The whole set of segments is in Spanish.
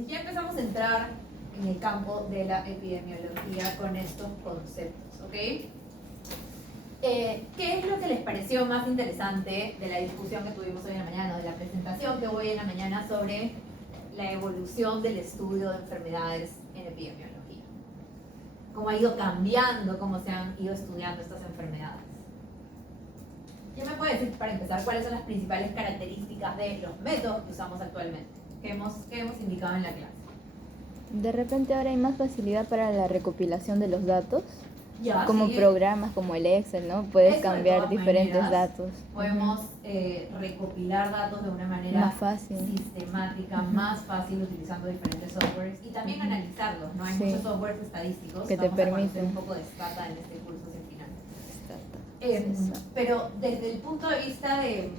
Entonces ya empezamos a entrar en el campo de la epidemiología con estos conceptos, ¿ok? ¿Qué es lo que les pareció más interesante de la discusión que tuvimos hoy en la mañana, de la presentación que hubo hoy en la mañana sobre la evolución del estudio de enfermedades en epidemiología? ¿Cómo ha ido cambiando, cómo se han ido estudiando estas enfermedades? ¿Qué me puede decir, para empezar, cuáles son las principales características de los métodos que usamos actualmente, que hemos indicado en la clase? De repente ahora hay más facilidad para la recopilación de los datos, Ya, como sí, programas como el Excel, ¿no? Puedes eso de cambiar todas diferentes maneras. datos. Podemos recopilar datos de una manera Más fácil. sistemática, más fácil utilizando diferentes softwares y también analizarlos, ¿no? Hay Sí. muchos softwares estadísticos Que te vamos a conocer permiten. un poco de Stata en este curso sin final. Eso. Pero desde el punto de vista de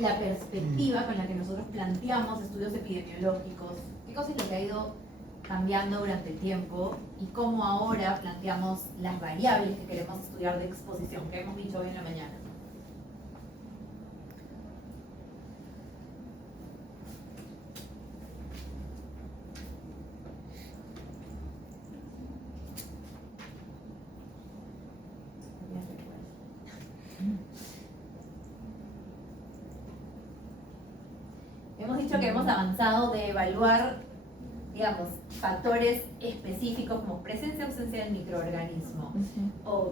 la perspectiva con la que nosotros planteamos estudios epidemiológicos, ¿qué cosa es lo que ha ido cambiando durante el tiempo y cómo ahora planteamos las variables que queremos estudiar de exposición, que hemos dicho hoy en la mañana? Hemos dicho que hemos avanzado de evaluar, digamos, factores específicos como presencia o ausencia del microorganismo o,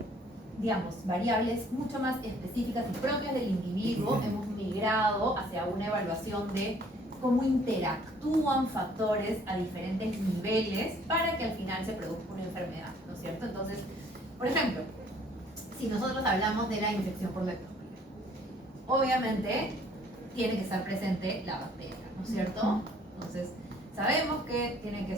digamos, variables mucho más específicas y propias del individuo. Hemos migrado hacia una evaluación de cómo interactúan factores a diferentes niveles para que al final se produzca una enfermedad, ¿no es cierto? Entonces, por ejemplo, si nosotros hablamos de la infección por leptospira, obviamente tiene que estar presente la bacteria, ¿no es cierto? Entonces, sabemos que tiene que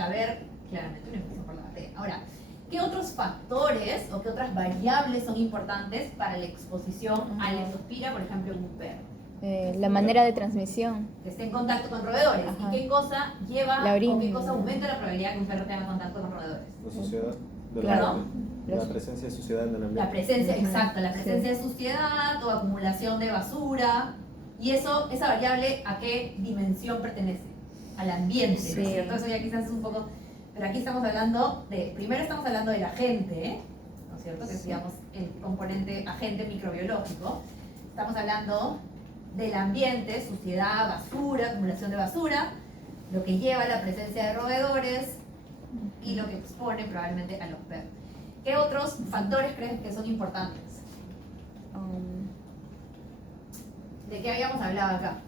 haber claramente una infección por la bacteria. Ahora, ¿qué otros factores o qué otras variables son importantes para la exposición a leptospira, por ejemplo, en un perro? La manera de transmisión. Que esté en contacto con roedores. Ajá. ¿Y qué cosa lleva La orina. o qué cosa aumenta la probabilidad de que un perro tenga contacto con roedores? La suciedad del Claro. ambiente. La presencia de suciedad en el ambiente. La presencia, Ujú. exacto, la presencia Sí. de suciedad o acumulación de basura. Y eso, esa variable, ¿a qué dimensión pertenece? Al ambiente, ¿no Sí. es cierto? Eso ya quizás es un poco... Pero aquí estamos hablando de... Primero estamos hablando del agente, ¿no es cierto? Que es, digamos, el componente agente microbiológico. Estamos hablando del ambiente, suciedad, basura, acumulación de basura, lo que lleva a la presencia de roedores y lo que expone probablemente a los perros. ¿Qué otros factores creen que son importantes? ¿De qué habíamos hablado acá?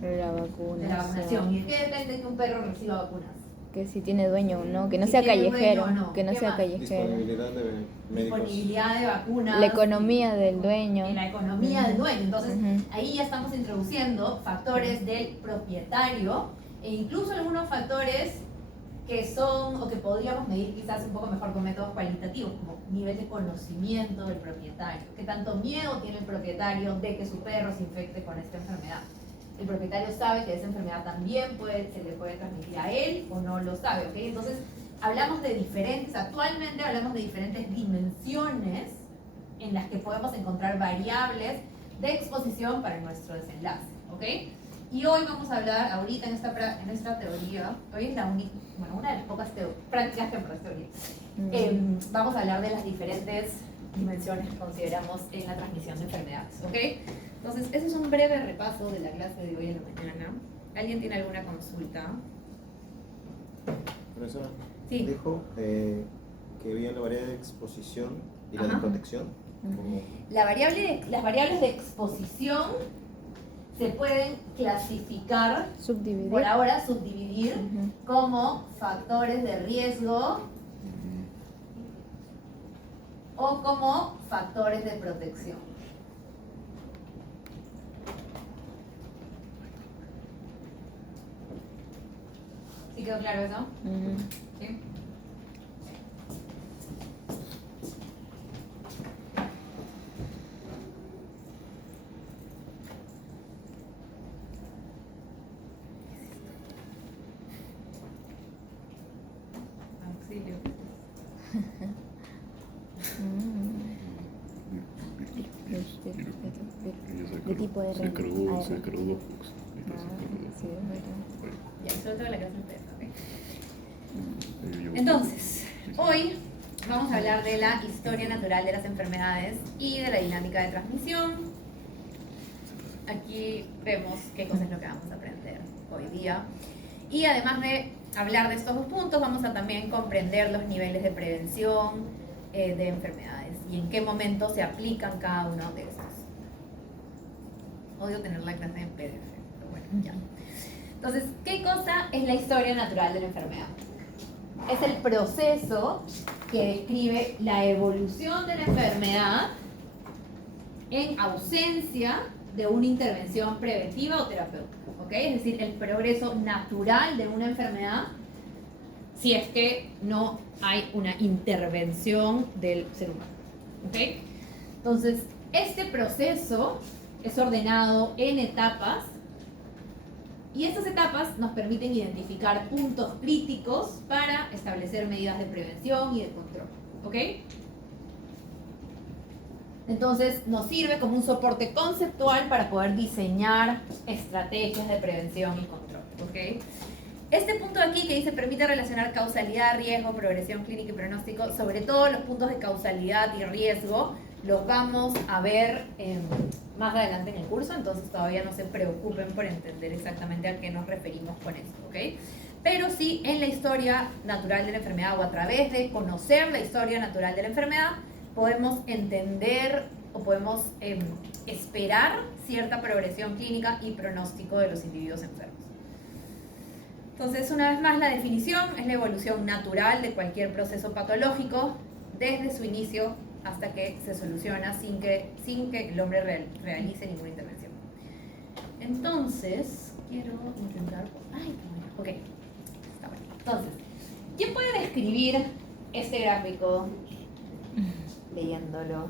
La De la vacunación. vacunación. ¿Y de qué depende que un perro reciba vacunas? Que si tiene dueño o no, que no Si sea tiene callejero, dueño o no. que no ¿Qué sea más? callejero. Disponibilidad de médicos. Disponibilidad de vacunas. La economía del dueño. Y la economía del dueño. Entonces, Ujú. ahí ya estamos introduciendo factores del propietario e incluso algunos factores que son, o que podríamos medir quizás un poco mejor con métodos cualitativos, como nivel de conocimiento del propietario. ¿Qué tanto miedo tiene el propietario de que su perro se infecte con esta enfermedad? El propietario sabe que esa enfermedad también se le puede transmitir a él o no lo sabe, ¿ok? Entonces, actualmente hablamos de diferentes dimensiones en las que podemos encontrar variables de exposición para nuestro desenlace, ¿ok? Y hoy vamos a hablar, ahorita en esta teoría, hoy es una de las pocas prácticas temporales teoría, vamos a hablar de las diferentes dimensiones que consideramos en la transmisión de enfermedades, ¿ok? Entonces, ese es un breve repaso de la clase de hoy en la mañana. ¿Alguien tiene alguna consulta? Profesora, Sí. dijo que había la variable de exposición y la de Ajá. protección. Como Las variables de exposición se pueden clasificar, Subdividir. por ahora subdividir, Ujú. como factores de riesgo o como factores de protección. ¿Sí quedó claro eso? Ujú. ¿Sí? Auxilio. De tipo R. Se cargó Fox. Sí, es verdad. Ya, solo tengo la clase en PDF, ¿ok? Entonces, hoy vamos a hablar de la historia natural de las enfermedades y de la dinámica de transmisión. Aquí vemos qué cosa es lo que vamos a aprender hoy día. Y además de hablar de estos dos puntos, vamos a también comprender los niveles de prevención de enfermedades y en qué momento se aplican cada uno de esos. Odio tener la clase en PDF, pero bueno, ya. Entonces, ¿qué cosa es la historia natural de la enfermedad? Es el proceso que describe la evolución de la enfermedad en ausencia de una intervención preventiva o terapéutica, ¿ok? Es decir, el progreso natural de una enfermedad si es que no hay una intervención del ser humano, ¿ok? Entonces, este proceso es ordenado en etapas y estas etapas nos permiten identificar puntos críticos para establecer medidas de prevención y de control, ¿ok? Entonces nos sirve como un soporte conceptual para poder diseñar estrategias de prevención y control, ¿ok? Este punto de aquí que dice permite relacionar causalidad, riesgo, progresión clínica y pronóstico, sobre todo los puntos de causalidad y riesgo, los vamos a ver más adelante en el curso, entonces todavía no se preocupen por entender exactamente a qué nos referimos con esto, ¿ok? Pero sí en la historia natural de la enfermedad o a través de conocer la historia natural de la enfermedad, podemos entender o podemos esperar cierta progresión clínica y pronóstico de los individuos enfermos. Entonces, una vez más, la definición es la evolución natural de cualquier proceso patológico desde su inicio hasta que se soluciona sin que el hombre realice ninguna intervención. Entonces, quiero intentar... ¡Ay, qué bueno! Ok, está bueno. Entonces, ¿quién puede describir este gráfico leyéndolo?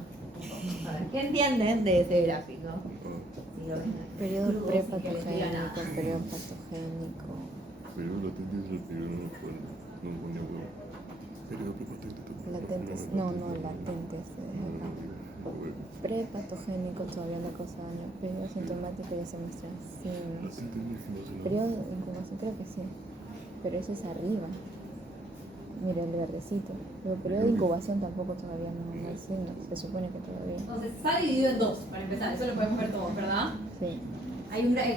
A ver, ¿qué entienden de ese gráfico? Si lo ven. Periodo prepatogénico, periodo patogénico. Periodo latente es el periodo en el cual no pone huevo. Periodo prepatogénico. Latentes, no, latentes. Prepatogénico todavía no causa daño. Periodo sintomático ya se muestran signos. Latente es incubación. Periodo de incubación creo que sí, pero eso es arriba. Mira el verdecito. Pero periodo de incubación tampoco todavía no hay signos. Se supone que todavía. Entonces, está dividido en dos, para empezar. Eso lo podemos ver todos, ¿verdad? Sí.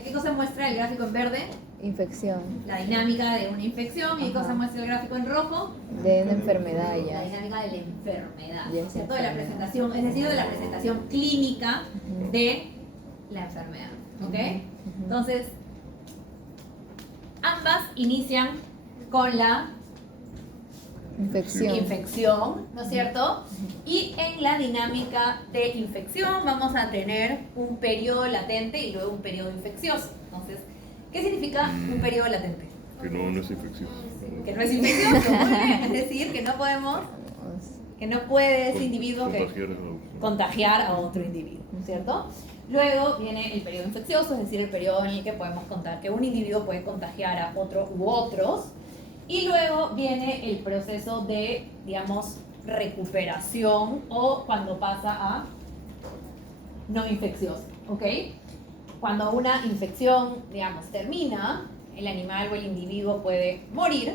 ¿Qué cosa muestra el gráfico en verde? Infección. La dinámica de una infección. ¿Y qué cosa muestra el gráfico en rojo? De una enfermedad La ya. dinámica de la enfermedad, Ya es ¿cierto? De la enfermedad. presentación, es decir, de la presentación clínica de la enfermedad, ¿ok? Entonces, ambas inician con la infección, ¿no es cierto? Y en la dinámica de infección vamos a tener un periodo latente y luego un periodo infeccioso. Entonces, ¿qué significa un periodo latente? Que no es infeccioso. Que no es infeccioso, muy bien. Es decir, que no puede ese individuo contagiar a otro individuo, ¿cierto? Luego viene el periodo infeccioso, es decir, el periodo en el que podemos contar que un individuo puede contagiar a otro u otros. Y luego viene el proceso de, digamos, recuperación o cuando pasa a no infeccioso, ¿ok? Cuando una infección, digamos, termina, el animal o el individuo puede morir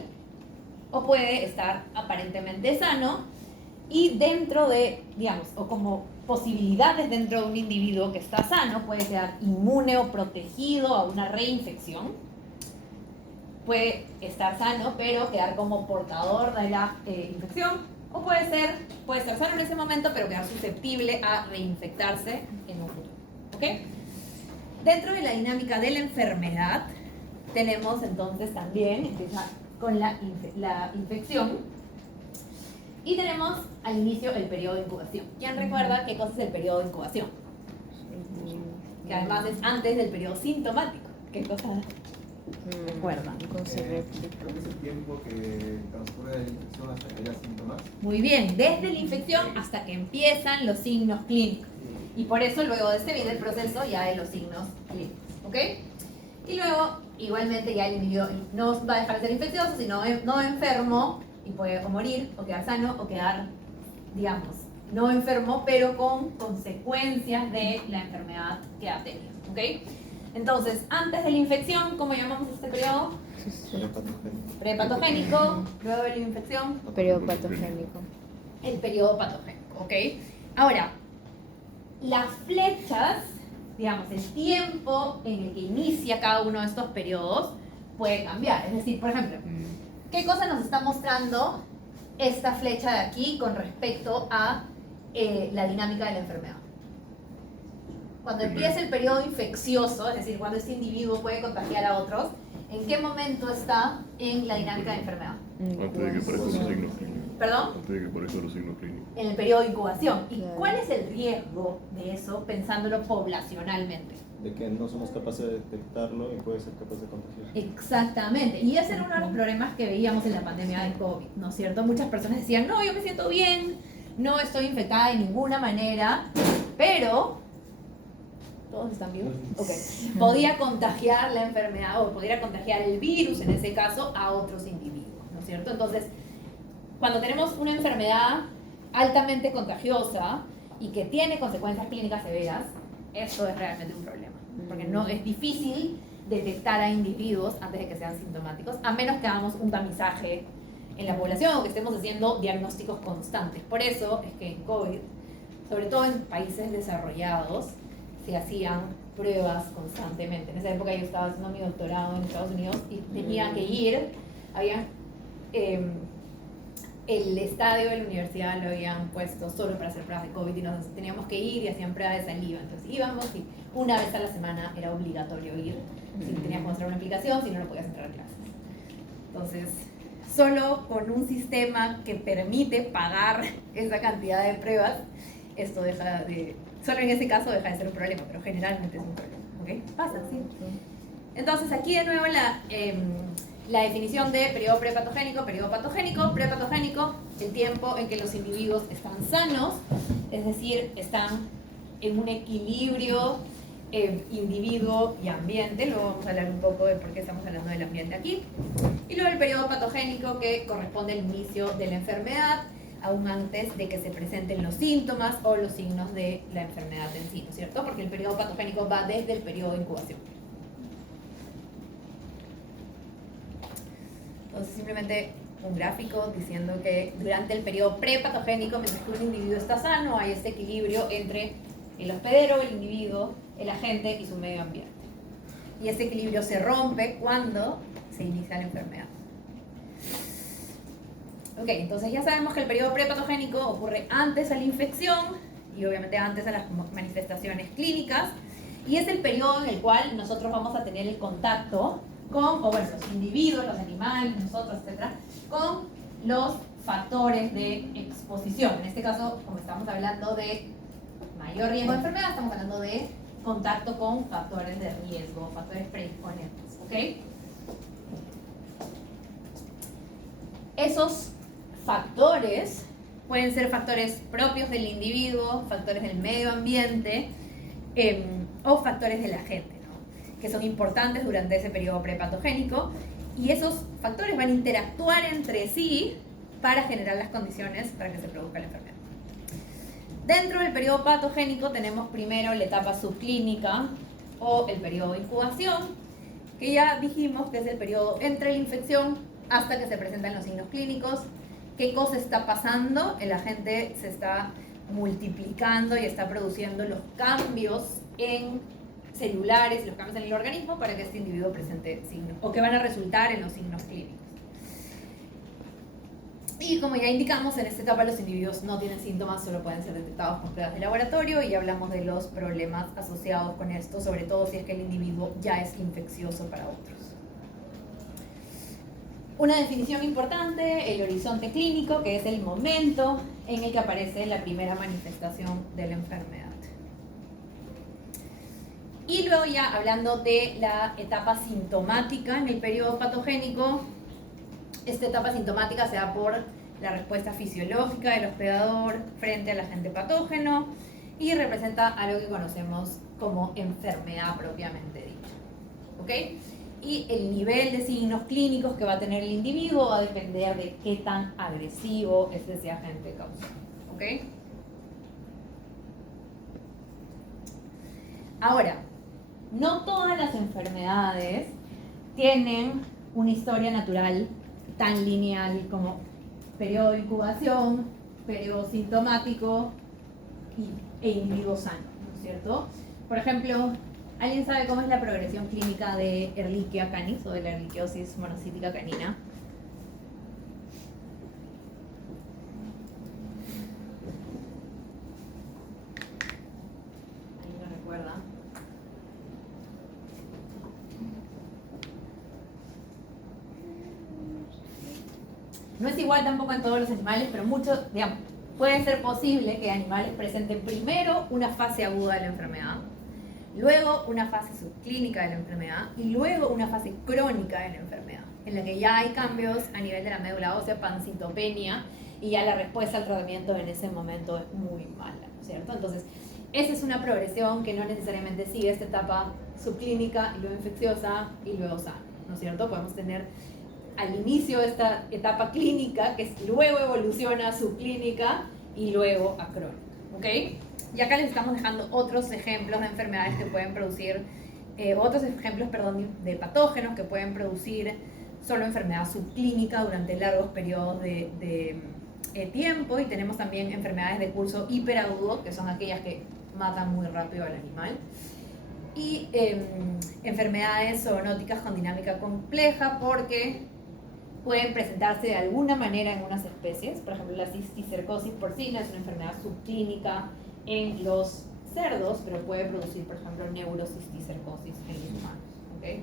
o puede estar aparentemente sano y dentro de, digamos, o como posibilidades dentro de un individuo que está sano, puede quedar inmune o protegido a una reinfección. Puede estar sano, pero quedar como portador de la infección. O puede estar sano en ese momento, pero quedar susceptible a reinfectarse en un futuro. ¿Ok? Dentro de la dinámica de la enfermedad, tenemos entonces también, empieza con la infección. Y tenemos al inicio el periodo de incubación. ¿Quién recuerda qué cosa es el periodo de incubación? Que además es antes del periodo sintomático. ¿Qué cosa recuerdan? Creo que es el tiempo que transcurre de la infección hasta que haya síntomas. Muy bien, desde la infección hasta que empiezan los signos clínicos. Y por eso luego de este viene el proceso ya de los signos clínicos. ¿Ok? Y luego, igualmente, ya el individuo no va a dejar de ser infeccioso, sino no enfermo, y puede o morir, o quedar sano, o quedar, digamos, no enfermo, pero con consecuencias de la enfermedad que ha tenido. ¿Ok? Entonces, antes de la infección, ¿cómo llamamos este periodo? Prepatogénico. Luego de la infección, Periodo patogénico. el periodo patogénico, ¿ok? Ahora, las flechas, digamos, el tiempo en el que inicia cada uno de estos periodos puede cambiar. Es decir, por ejemplo, ¿qué cosa nos está mostrando esta flecha de aquí con respecto a la dinámica de la enfermedad? Cuando empieza el periodo infeccioso, es decir, cuando este individuo puede contagiar a otros, ¿en qué momento está en la dinámica de la enfermedad? Antes de que aparezcan los signos clínicos. ¿Perdón? Antes de que aparezcan los signos clínicos. En el periodo de incubación. ¿Y Claro. cuál es el riesgo de eso pensándolo poblacionalmente? De que no somos capaces de detectarlo y puede ser capaz de contagiar. Exactamente. Y ese era uno de los problemas que veíamos en la pandemia del COVID, ¿no es cierto? Muchas personas decían, no, yo me siento bien, no estoy infectada de ninguna manera, pero... ¿Todos están vivos? Ok. Podía contagiar la enfermedad o podría contagiar el virus, en ese caso, a otros individuos, ¿no es cierto? Entonces, cuando tenemos una enfermedad altamente contagiosa y que tiene consecuencias clínicas severas, eso es realmente un problema, porque no es difícil detectar a individuos antes de que sean sintomáticos, a menos que hagamos un tamizaje en la población o que estemos haciendo diagnósticos constantes. Por eso es que en COVID, sobre todo en países desarrollados, se hacían pruebas constantemente. En esa época yo estaba haciendo mi doctorado en Estados Unidos y tenía que ir, había... el estadio de la universidad lo habían puesto solo para hacer pruebas de COVID y nos teníamos que ir y hacían pruebas de saliva. Entonces íbamos y una vez a la semana era obligatorio ir. Si tenías que mostrar una aplicación, si no, no podías entrar a clases. Entonces, solo con un sistema que permite pagar esa cantidad de pruebas, esto deja de... Solo en ese caso deja de ser un problema, pero generalmente es un problema. ¿Ok? Pasa, sí. Entonces, aquí de nuevo la definición de periodo prepatogénico, periodo patogénico. Prepatogénico, el tiempo en que los individuos están sanos, es decir, están en un equilibrio individuo y ambiente. Luego vamos a hablar un poco de por qué estamos hablando del ambiente aquí. Y luego el periodo patogénico, que corresponde al inicio de la enfermedad, aún antes de que se presenten los síntomas o los signos de la enfermedad en sí, ¿no es cierto? Porque el periodo patogénico va desde el periodo de incubación. Entonces, simplemente un gráfico diciendo que durante el periodo prepatogénico, mientras que un individuo está sano, hay este equilibrio entre el hospedero, el individuo, el agente y su medio ambiente. Y este equilibrio se rompe cuando se inicia la enfermedad. Ok, entonces ya sabemos que el periodo prepatogénico ocurre antes a la infección y obviamente antes a las manifestaciones clínicas, y es el periodo en el cual nosotros vamos a tener el contacto con, o bueno, los individuos, los animales, nosotros, etcétera, con los factores de exposición. En este caso, como estamos hablando de mayor riesgo de enfermedad, estamos hablando de contacto con factores de riesgo, factores predisponentes, ¿ok? Esos factores pueden ser factores propios del individuo, factores del medio ambiente o factores del agente, ¿no? Que son importantes durante ese periodo prepatogénico, y esos factores van a interactuar entre sí para generar las condiciones para que se produzca la enfermedad. Dentro del periodo patogénico tenemos primero la etapa subclínica o el periodo de incubación, que ya dijimos que es el periodo entre la infección hasta que se presentan los signos clínicos. ¿Qué cosa está pasando? El agente se está multiplicando y está produciendo los cambios en celulares y los cambios en el organismo para que este individuo presente signos, o que van a resultar en los signos clínicos. Y como ya indicamos, en esta etapa los individuos no tienen síntomas, solo pueden ser detectados con pruebas de laboratorio, y hablamos de los problemas asociados con esto, sobre todo si es que el individuo ya es infeccioso para otros. Una definición importante, el horizonte clínico, que es el momento en el que aparece la primera manifestación de la enfermedad. Y luego ya hablando de la etapa sintomática en el periodo patogénico, esta etapa sintomática se da por la respuesta fisiológica del hospedador frente al agente patógeno y representa algo que conocemos como enfermedad propiamente dicha. ¿Ok? Y el nivel de signos clínicos que va a tener el individuo va a depender de qué tan agresivo es ese agente causante. ¿Ok? Ahora, no todas las enfermedades tienen una historia natural tan lineal como periodo de incubación, periodo sintomático e individuo sano, ¿no es cierto? Por ejemplo, ¿alguien sabe cómo es la progresión clínica de Ehrlichia canis o de la erliquiosis monocítica canina? ¿Alguien lo recuerda? No es igual tampoco en todos los animales, pero muchos, digamos, puede ser posible que animales presenten primero una fase aguda de la enfermedad, luego una fase subclínica de la enfermedad y luego una fase crónica de la enfermedad, en la que ya hay cambios a nivel de la médula ósea, pancitopenia, y ya la respuesta al tratamiento en ese momento es muy mala, ¿no es cierto? Entonces, esa es una progresión que no necesariamente sigue esta etapa subclínica y luego infecciosa y luego sana, ¿no es cierto? Podemos tener al inicio esta etapa clínica, que luego evoluciona a subclínica y luego a crónica, ¿ok? Y acá les estamos dejando otros ejemplos de enfermedades que pueden producir, de patógenos que pueden producir solo enfermedad subclínica durante largos periodos de tiempo, y tenemos también enfermedades de curso hiperagudo, que son aquellas que matan muy rápido al animal, y enfermedades zoonóticas con dinámica compleja porque pueden presentarse de alguna manera en unas especies. Por ejemplo, la cisticercosis porcina es una enfermedad subclínica en los cerdos, pero puede producir, por ejemplo, neurocisticercosis en los humanos, ¿okay?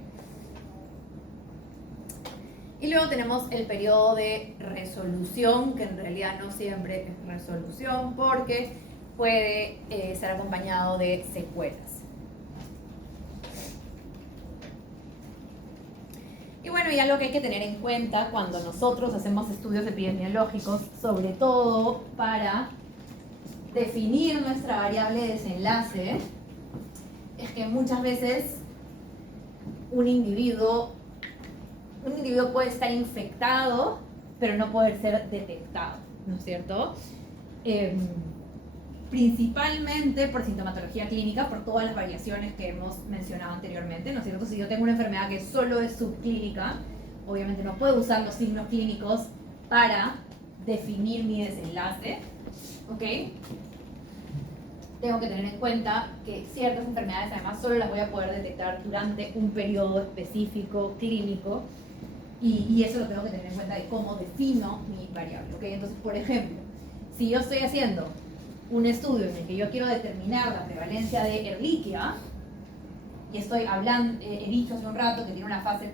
Y luego tenemos el periodo de resolución, que en realidad no siempre es resolución porque puede ser acompañado de secuelas. Y bueno, y algo que hay que tener en cuenta cuando nosotros hacemos estudios epidemiológicos, sobre todo para definir nuestra variable de desenlace, es que muchas veces un individuo puede estar infectado, pero no poder ser detectado, ¿no es cierto? Principalmente por sintomatología clínica, por todas las variaciones que hemos mencionado anteriormente, ¿no es cierto? Si yo tengo una enfermedad que solo es subclínica, obviamente no puedo usar los signos clínicos para definir mi desenlace, ¿ok? Tengo que tener en cuenta que ciertas enfermedades además solo las voy a poder detectar durante un periodo específico clínico, y eso lo tengo que tener en cuenta de cómo defino mi variable, ¿ok? Entonces, por ejemplo, si yo estoy haciendo un estudio en el que yo quiero determinar la prevalencia de Ehrlichia, y estoy hablando, he dicho hace un rato que tiene una fase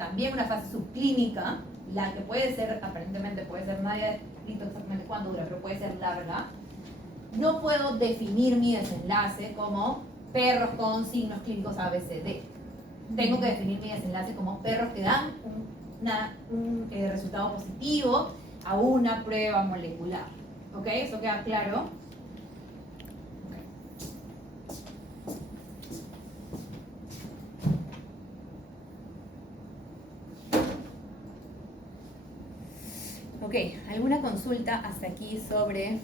subclínica, la que puede ser, aparentemente puede ser, nadie ha dicho exactamente cuánto dura, pero puede ser larga, no puedo definir mi desenlace como perros con signos clínicos ABCD. Tengo que definir mi desenlace como perros que dan un resultado positivo a una prueba molecular. ¿Ok? ¿Eso queda claro? Ok, ¿alguna consulta hasta aquí sobre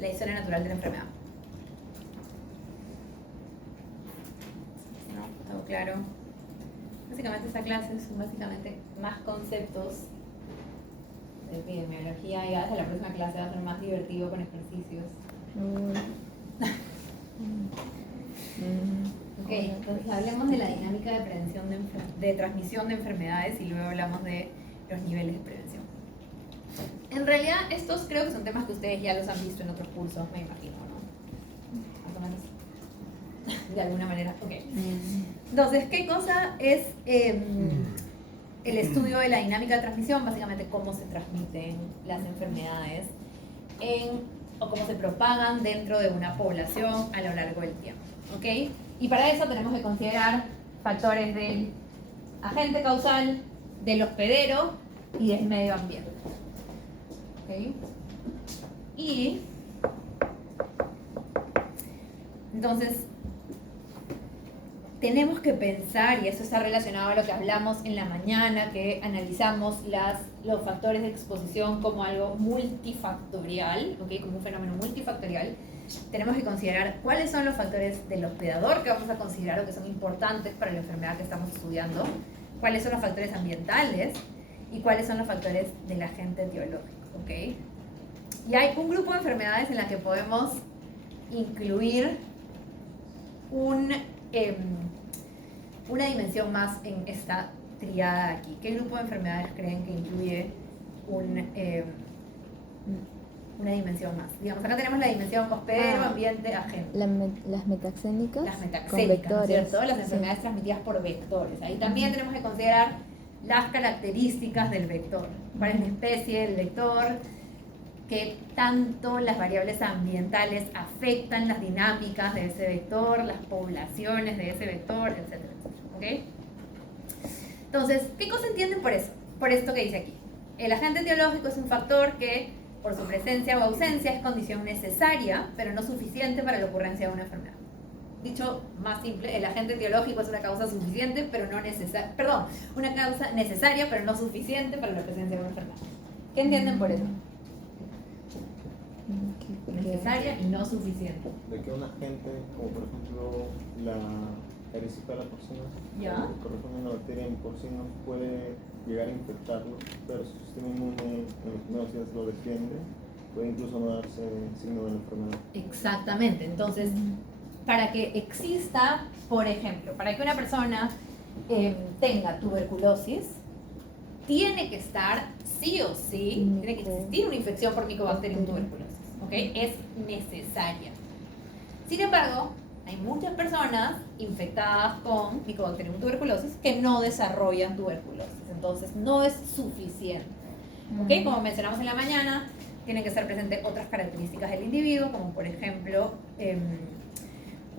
la historia natural de la enfermedad? ¿No? ¿Todo claro? Básicamente esta clase son básicamente más conceptos de epidemiología, y ya desde la próxima clase va a ser más divertido con ejercicios. Ok, entonces hablemos de la dinámica de prevención de transmisión de enfermedades y luego hablamos de los niveles de prevención. En realidad estos creo que son temas que ustedes ya los han visto en otros cursos, me imagino, ¿no? Más o menos. De alguna manera, ok. Entonces, ¿qué cosa es el estudio de la dinámica de transmisión? Básicamente cómo se transmiten las enfermedades o cómo se propagan dentro de una población a lo largo del tiempo, ¿ok? Y para eso tenemos que considerar factores del agente causal, del hospedero y del medio ambiente. ¿Okay? Y entonces tenemos que pensar, y eso está relacionado a lo que hablamos en la mañana, que analizamos los factores de exposición como algo multifactorial, ¿okay? Como un fenómeno multifactorial. tenemos que considerar cuáles son los factores del hospedador que vamos a considerar o que son importantes para la enfermedad que estamos estudiando, cuáles son los factores ambientales y cuáles son los factores del agente etiológico, ¿ok? Y hay un grupo de enfermedades en las que podemos incluir una dimensión más en esta triada aquí. ¿Qué grupo de enfermedades creen que incluye una dimensión más? Digamos, acá tenemos la dimensión hospedero, ambiente, agente. Las metaxénicas. Las con metaxénicas, ¿no es vectores. cierto? Las Sí. enfermedades transmitidas por vectores. Ahí también tenemos que considerar las características del vector. ¿Cuál es la especie del vector? ¿Qué tanto las variables ambientales afectan las dinámicas de ese vector, las poblaciones de ese vector, etcétera, etcétera? ¿Ok? Entonces, ¿qué cosa entienden por eso? Por esto que dice aquí. El agente etiológico es un factor que, por su presencia o ausencia, es condición necesaria, pero no suficiente para la ocurrencia de una enfermedad. Dicho más simple, el agente etiológico es una causa suficiente, pero no necesaria. Perdón, una causa necesaria, pero no suficiente para la presencia de una enfermedad. ¿Qué entienden por eso? Necesaria y no suficiente. De que un agente, como por ejemplo la Erisipela porcina, ¿Ya? que corresponde a una bacteria en porcinos, puede llegar a infectarlo, pero su sistema inmune en los primeros días lo defiende, puede incluso no darse signo de la enfermedad. Exactamente. Entonces, para que exista, por ejemplo, para que una persona tenga tuberculosis, tiene que estar sí o sí, tiene que existir una infección por Mycobacterium tuberculosis, ¿ok? Es necesaria. Sin embargo, hay muchas personas infectadas con Mycobacterium tuberculosis que no desarrollan tuberculosis, entonces no es suficiente, ¿ok? Como mencionamos en la mañana, tienen que estar presentes otras características del individuo, como por ejemplo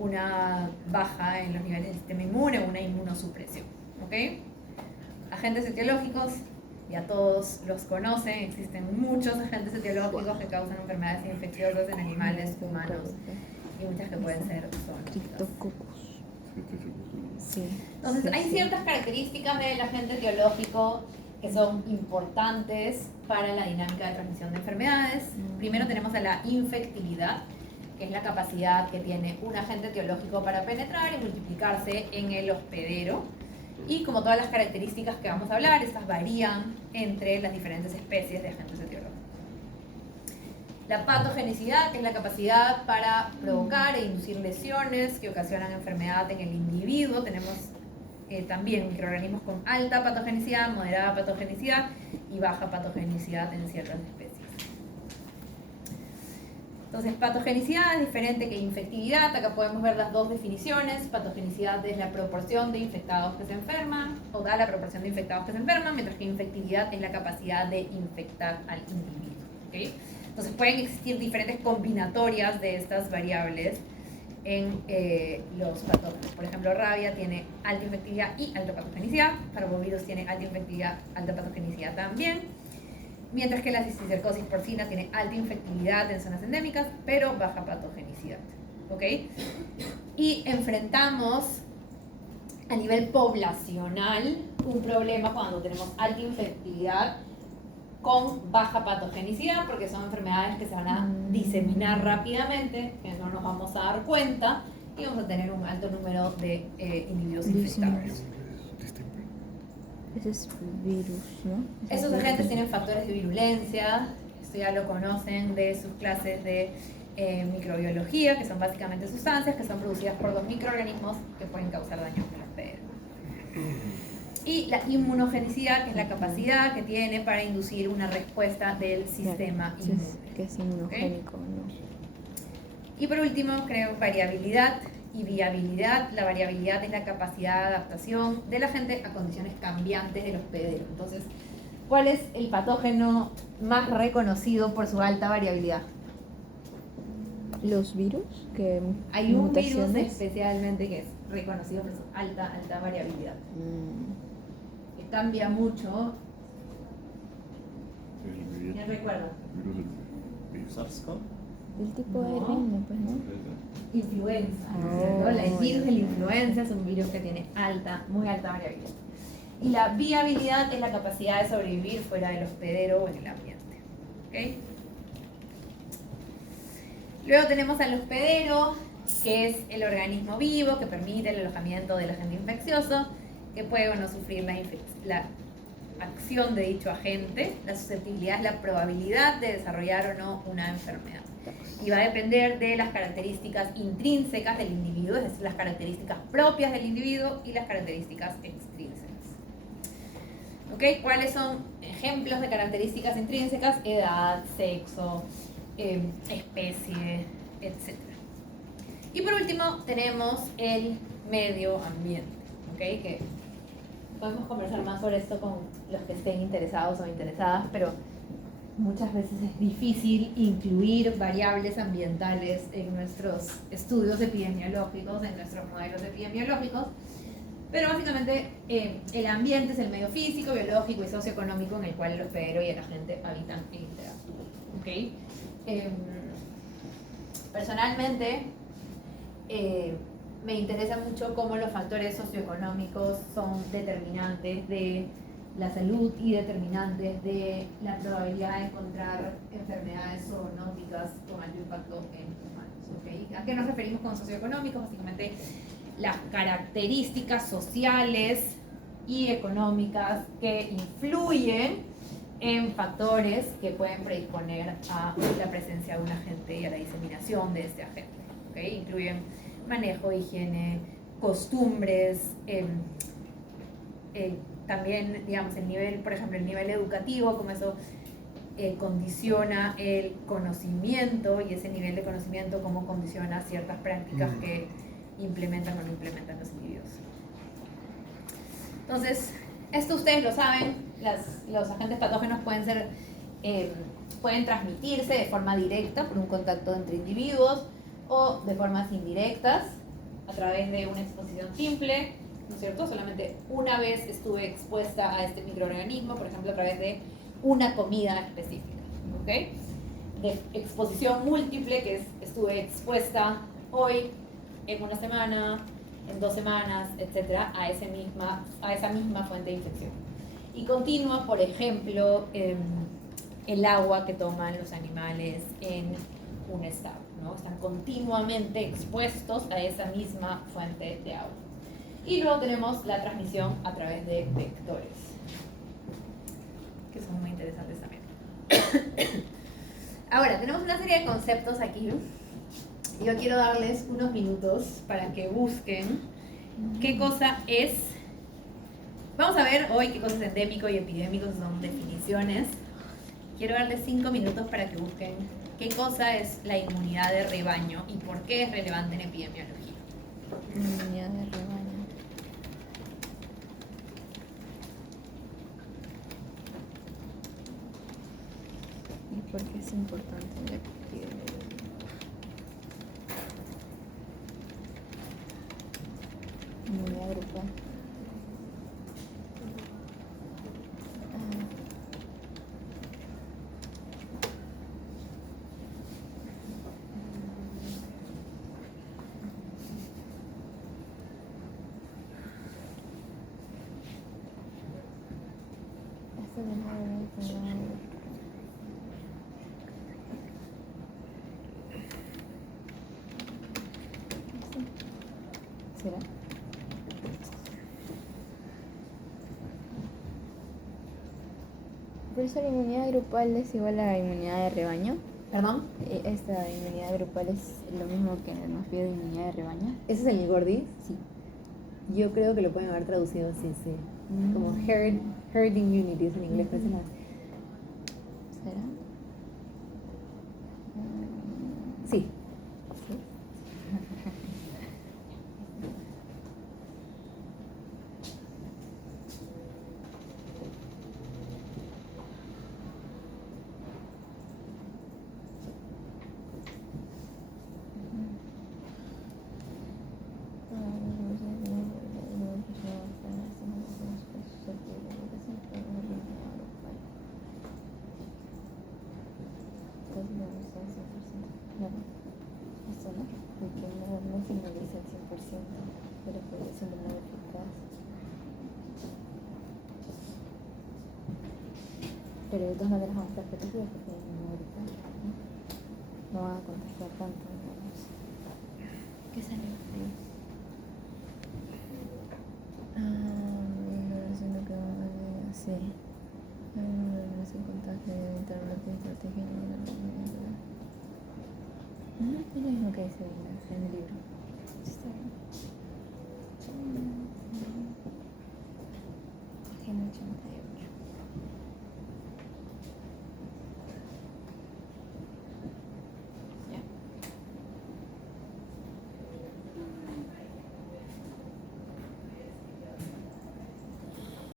una baja en los niveles del sistema inmune o una inmunosupresión, ¿ok? Agentes etiológicos, ya todos los conocen, existen muchos agentes etiológicos que causan enfermedades infecciosas en animales, humanos y muchas que pueden ser zoonóticas. Cryptococcus. Sí. Entonces, Sí, hay sí. ciertas características del agente etiológico que son importantes para la dinámica de transmisión de enfermedades. Primero tenemos a la infectividad, que es la capacidad que tiene un agente etiológico para penetrar y multiplicarse en el hospedero. Y como todas las características que vamos a hablar, estas varían entre las diferentes especies de agentes etiológicos. La patogenicidad, que es la capacidad para provocar e inducir lesiones que ocasionan enfermedad en el individuo. Tenemos también microorganismos con alta patogenicidad, moderada patogenicidad y baja patogenicidad en ciertas especies. Entonces, patogenicidad es diferente que infectividad. Acá podemos ver las dos definiciones. Patogenicidad es la proporción de infectados que se enferman, o da la proporción de infectados que se enferman, mientras que infectividad es la capacidad de infectar al individuo, ¿okay? Entonces, pueden existir diferentes combinatorias de estas variables en los patógenos. Por ejemplo, rabia tiene alta infectividad y alta patogenicidad. Parvovirus tiene alta infectividad, alta patogenicidad también. Mientras que la cisticercosis porcina tiene alta infectividad en zonas endémicas, pero baja patogenicidad, ¿ok? Y enfrentamos a nivel poblacional un problema cuando tenemos alta infectividad con baja patogenicidad, porque son enfermedades que se van a diseminar rápidamente, que no nos vamos a dar cuenta, y vamos a tener un alto número de individuos infectados. Ese es virus, ¿no? Esos agentes tienen factores de virulencia, esto ya lo conocen de sus clases de microbiología, que son básicamente sustancias que son producidas por los microorganismos que pueden causar daño al hospedero. Y la inmunogenicidad, que es la capacidad que tiene para inducir una respuesta del sistema inmune. Que es inmunogénico, ¿no? Y por último, creo variabilidad y viabilidad. La variabilidad es la capacidad de adaptación del agente a condiciones cambiantes del hospedero. Entonces, ¿cuál es el patógeno más reconocido por su alta variabilidad? Los virus que Hay un virus mutaciones. especialmente que es reconocido por su alta variabilidad. Que cambia mucho. ¿Quién recuerda? SARS-CoV. El tipo No. ARN, pues, ¿no? Influenza. Oh, ¿cierto? El virus de la ya. influenza es un virus que tiene muy alta variabilidad. Y la viabilidad es la capacidad de sobrevivir fuera del hospedero o en el ambiente. ¿Ok? Luego tenemos al hospedero, que es el organismo vivo que permite el alojamiento del agente infeccioso, que puede o no sufrir la acción de dicho agente. La susceptibilidad es la probabilidad de desarrollar o no una enfermedad. Y va a depender de las características intrínsecas del individuo, es decir, las características propias del individuo y las características extrínsecas. ¿Ok? ¿Cuáles son ejemplos de características intrínsecas? Edad, sexo, especie, etc. Y por último tenemos el medio ambiente, ¿ok? Que podemos conversar más sobre esto con los que estén interesados o interesadas, pero muchas veces es difícil incluir variables ambientales en nuestros estudios epidemiológicos, en nuestros modelos epidemiológicos, pero básicamente el ambiente es el medio físico, biológico y socioeconómico en el cual el hospedero y el agente habitan e interactúan. ¿Okay? Personalmente, me interesa mucho cómo los factores socioeconómicos son determinantes de la salud y determinantes de la probabilidad de encontrar enfermedades zoonóticas con alto impacto en humanos. ¿Okay? ¿A qué nos referimos con socioeconómicos? Básicamente las características sociales y económicas que influyen en factores que pueden predisponer a la presencia de un agente y a la diseminación de este agente. ¿Okay? Incluyen manejo, higiene, costumbres, también, digamos, el nivel, por ejemplo, el nivel educativo, como eso condiciona el conocimiento y ese nivel de conocimiento cómo condiciona ciertas prácticas que implementan o no implementan los individuos. Entonces, esto ustedes lo saben, los agentes patógenos pueden transmitirse de forma directa por un contacto entre individuos o de formas indirectas a través de una exposición simple, ¿no es cierto? Solamente una vez estuve expuesta a este microorganismo, por ejemplo, a través de una comida específica, ¿ok? De exposición múltiple, que estuve expuesta hoy, en una semana, en 2 semanas, etcétera, a esa misma fuente de infección. Y continua, por ejemplo, el agua que toman los animales en un estado, ¿no? Están continuamente expuestos a esa misma fuente de agua. Y luego tenemos la transmisión a través de vectores, que son muy interesantes también. Ahora, tenemos una serie de conceptos aquí. Yo quiero darles unos minutos para que busquen qué cosa es. Vamos a ver hoy qué cosa es endémico y epidémico, son definiciones. Quiero darles 5 minutos para que busquen qué cosa es la inmunidad de rebaño y por qué es relevante en epidemiología. Inmunidad de rebaño. ¿Y por qué es importante en la epidemiología? Inmunidad grupal. ¿Será? ¿Por eso la inmunidad grupal es igual a la inmunidad de rebaño? ¿Perdón? ¿Esta inmunidad grupal es lo mismo que nos pide inmunidad de rebaño? ¿Ese es el Gordis? Sí. Yo creo que lo pueden haber traducido así, sí. Como herd immunity, es en inglés, pero es ¿Será? sí. No, esto no, porque no finaliza al 100%, pero podría ser muy eficaz. Pero de todas maneras vamos a estar protegidos porque hay una grupal, ¿no? no van a contagiar tanto, digamos. ¿Qué salió? Diciendo que sí. No se contagia de evitar la estrategia. Es lo mismo que dice en el libro.